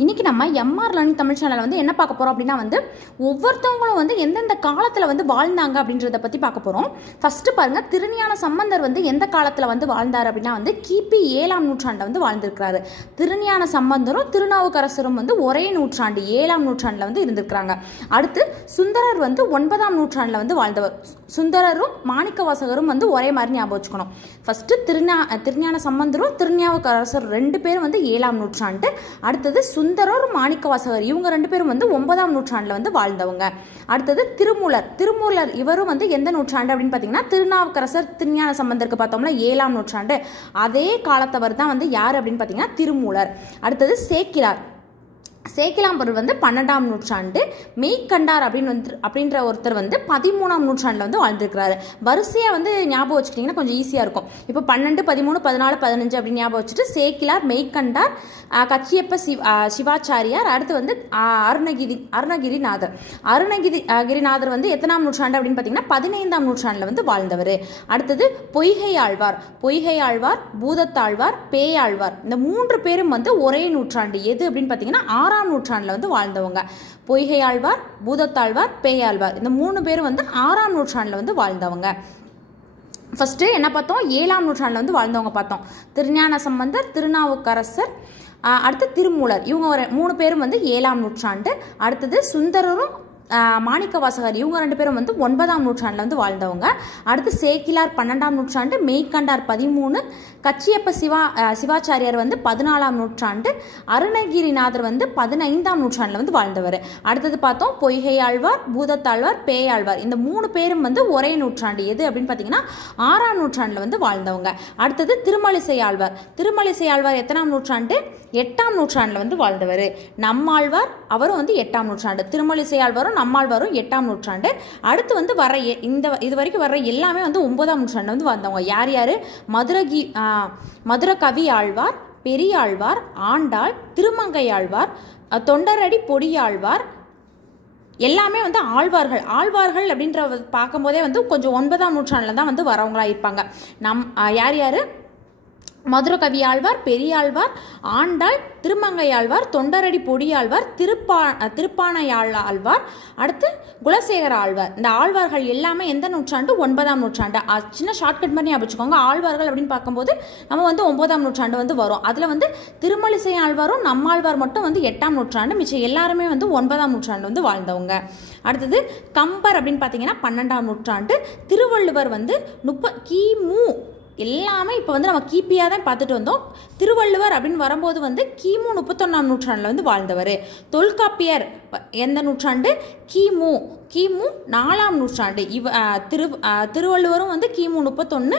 இன்றைக்கி நம்ம MR learning Tamil சேனலில் வந்து என்ன பார்க்க போகிறோம் அப்படின்னா வந்து ஒவ்வொருத்தவங்களும் வந்து எந்தெந்த காலத்தில் வந்து வாழ்ந்தாங்க அப்படின்றத பற்றி பார்க்க போகிறோம். ஃபஸ்ட்டு பாருங்கள், திருஞான சம்பந்தர் வந்து எந்த காலத்தில் வந்து வாழ்ந்தார் அப்படின்னா வந்து கிபி 7ஆம் நூற்றாண்டில் வந்து வாழ்ந்திருக்கிறாரு. திருஞான சம்பந்தரும் திருநாவுக்கரசரும் வந்து ஒரே நூற்றாண்டு 7ஆம் நூற்றாண்டில் வந்து இருந்திருக்கிறாங்க. அடுத்து சுந்தரர் வந்து 9ஆம் நூற்றாண்டில் வந்து வாழ்ந்தவர். சுந்தரரும் மாணிக்கவாசகரும் வந்து ஒரே மாதிரி ஞாபகம் வச்சுக்கணும். ஃபஸ்ட்டு திருஞான சம்பந்தரும் திருநாவுக்கரசர் 2 பேரும் வந்து 7ஆம் நூற்றாண்டு. அடுத்தது சுந்தரர் மாணிக்கவாசகர் இவங்க 2 பேரும் வந்து 9ஆம் நூற்றாண்டில் வந்து வாழ்ந்தவங்க. அடுத்தது திருமூலர் இவரும் வந்து எந்த நூற்றாண்டு அப்படின்னு பார்த்தீங்கன்னா திருநாவுக்கரசர் திருஞான சம்பந்தருக்கு பார்த்தோம்னா 7ஆம் நூற்றாண்டு. அதே காலத்தவர் தான் வந்து யார் அப்படின்னு பார்த்தீங்கன்னா திருமூலர். அடுத்தது சேக்கிலாம்பர் வந்து 12ஆம் நூற்றாண்டு. மெய்கண்டார் அப்படின்ற ஒருத்தர் வந்து 13ஆம் நூற்றாண்டில் வந்து வாழ்ந்துருக்கிறாரு. வரிசையாக வந்து ஞாபகம் வச்சுக்கிட்டிங்கன்னா கொஞ்சம் ஈஸியாக இருக்கும். இப்போ 12, 13, 14, 15 அப்படின்னு ஞாபகம் வச்சுட்டு சேக்கிலார், மெய்கண்டார், கச்சியப்ப சிவாச்சாரியார், அடுத்து வந்து அருணகிரிநாதர் வந்து எத்தனாம் நூற்றாண்டு அப்படின்னு பார்த்தீங்கன்னா 15ஆம் நூற்றாண்டில் வந்து வாழ்ந்தவர். அடுத்தது பொய்கை ஆழ்வார், பூதத்தாழ்வார், பேயாழ்வார் இந்த 3 பேரும் வந்து ஒரே நூற்றாண்டு. எது அப்படின்னு பார்த்தீங்கன்னா 6ஆம் நூற்றாண்டில் வந்து வாழ்ந்தவங்க. பொய்கை ஆழ்வார், பூதத்தாழ்வார், பேயாழ்வார் இந்த 3 பேரும் வந்து 6ஆம் நூற்றாண்டில் வந்து வாழ்ந்தவங்க. ஃபஸ்ட்டு என்ன பார்த்தோம்? 7ஆம் நூற்றாண்டில் வந்து வாழ்ந்தவங்க பார்த்தோம். திருஞான சம்பந்தர், திருநாவுக்கரசர், அடுத்து திருமூலர் இவங்க 3 பேரும் வந்து 7ஆம் நூற்றாண்டு. அடுத்தது சுந்தரரும் மாணிக்கவாசகர் இவங்க 2 பேரும் வந்து 9ஆம் நூற்றாண்டில் வந்து வாழ்ந்தவங்க. அடுத்து சேக்கிலார் 12ஆம் நூற்றாண்டு, மெய்கண்டார் 13, கச்சியப்ப சிவாச்சாரியார் வந்து 14ஆம் நூற்றாண்டு, அருணகிரிநாதர் வந்து 15ஆம் நூற்றாண்டில் வந்து வாழ்ந்தவர். அடுத்தது பார்த்தோம் பொய்கை ஆழ்வார், பூதத்தாழ்வார், பேயாழ்வார் இந்த 3 பேரும் வந்து ஒரே நூற்றாண்டு. எது அப்படின்னு பார்த்தீங்கன்னா 6ஆம் நூற்றாண்டில் வந்து வாழ்ந்தவங்க. அடுத்தது திருமழிசை ஆழ்வார் எத்தனாம் நூற்றாண்டு? 8ஆம் நூற்றாண்டில் வந்து வாழ்ந்தவர். நம்மாழ்வார் அவரும் வந்து 8ஆம் நூற்றாண்டு. திருமழிசை ஆழ்வாரும் நம்மாழ்வாரும் 8ஆம் நூற்றாண்டு. அடுத்து வந்து இது வரைக்கும் வர்ற எல்லாமே வந்து 9ஆம் நூற்றாண்டு வந்து வந்தவங்க. யார்? மதுரகவி ஆழ்வார், பெரியாழ்வார், ஆண்டாள், திருமங்கை ஆழ்வார், தொண்டரடி பொடியாழ்வார் எல்லாமே வந்து ஆழ்வார்கள் அப்படின்ற பார்க்கும்போதே வந்து கொஞ்சம் 9ஆம் நூற்றாண்டில் தான் வந்து வரவங்களா இருப்பாங்க. யார்? மதுரகவி ஆழ்வார், பெரியாழ்வார், ஆண்டாள், திருமங்கை ஆழ்வார், தொண்டரடி பொடியாழ்வார், திருப்பானையாழ்வார், அடுத்து குலசேகர ஆழ்வார். இந்த ஆழ்வார்கள் எல்லாமே எந்த நூற்றாண்டு? 9ஆம் நூற்றாண்டு. சின்ன ஷார்ட்கட் பண்ணி வச்சுக்கோங்க. ஆழ்வார்கள் அப்படின்னு பார்க்கும்போது நம்ம வந்து 9ஆம் நூற்றாண்டு வந்து வரும். அதில் வந்து திருமழிசை ஆழ்வாரும் நம்மாழ்வார் மட்டும் வந்து 8ஆம் நூற்றாண்டு. மிச்சம் எல்லாருமே வந்து 9ஆம் நூற்றாண்டு வந்து வாழ்ந்தவங்க. அடுத்தது கம்பர் அப்படின்னு பார்த்தீங்கன்னா 12ஆம் நூற்றாண்டு. திருவள்ளுவர் வந்து கிமு எல்லாமே இப்போ வந்து நம்ம கிபியாக தான் பார்த்துட்டு வந்தோம். திருவள்ளுவர் அப்படின்னு வரும்போது வந்து கிமு 31ஆம் நூற்றாண்டில் வந்து வாழ்ந்தவர். தொல்காப்பியர் எந்த நூற்றாண்டு? கிமு 4ஆம் நூற்றாண்டு. திருவள்ளுவரும் வந்து கிமு 31,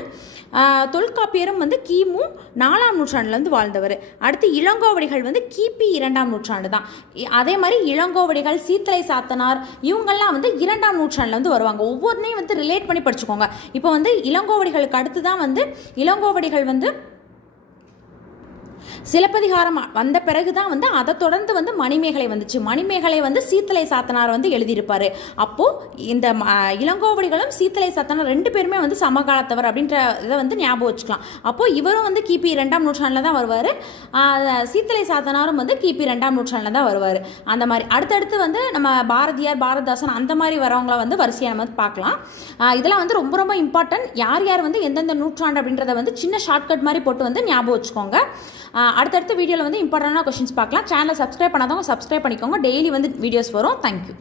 தொல்காப்பியரும் வந்து கிமு 4ஆம் நூற்றாண்டில் வந்து வாழ்ந்தவர். அடுத்து இளங்கோவடிகள் வந்து கிபி 2ஆம் நூற்றாண்டு தான். அதே மாதிரி இளங்கோவடிகள், சீத்தலை சாத்தனார் இவங்கெல்லாம் வந்து 2ஆம் நூற்றாண்டில் வந்து வருவாங்க. ஒவ்வொன்றையும் வந்து ரிலேட் பண்ணி படிச்சுக்கோங்க. இப்போ வந்து இளங்கோவடிகளுக்கு அடுத்து தான் வந்து இளங்கோவடிகள் வந்து சிலப்பதிகாரம் வந்த பிறகு தான் வந்து அதை தொடர்ந்து வந்து மணிமேகலை வந்துச்சு. மணிமேகலை வந்து சீத்தலை சாத்தனார் வந்து எழுதியிருப்பார். அப்போது இந்த இளங்கோவடிகளும் சீத்தலை சாத்தனார் 2 பேருமே வந்து சமகாலத்தவர் அப்படின்ற இதை வந்து ஞாபகம் வச்சுக்கலாம். அப்போது இவரும் வந்து கிபி 2ஆம் நூற்றாண்டில் தான் வருவார். சீத்தலை சாத்தனாரும் வந்து கிபி 2ஆம் நூற்றாண்டில் தான் வருவார். அந்த மாதிரி அடுத்தடுத்து வந்து நம்ம பாரதிதாசன் அந்த மாதிரி வரவங்கள வந்து வரிசையாக நம்ம பார்க்கலாம். இதெல்லாம் வந்து ரொம்ப ரொம்ப இம்பார்ட்டன்ட். யார் வந்து எந்தெந்த நூற்றாண்டு அப்படின்றத வந்து சின்ன ஷார்ட்கட் மாதிரி போட்டு வந்து ஞாபகம் வச்சுக்கோங்க. அடுத்தடுத்த வீடியோவில் வந்து இம்பார்ட்டண்டான கொஸ்டின்ஸ் பார்க்கலாம். சேனலை சப்ஸ்கிரைப் பண்ணாதவங்க சப்ஸ்கிரைப் பண்ணிக்கோங்க. டெய்லி வந்து வீடியோஸ் வரும். தேங்க்யூ.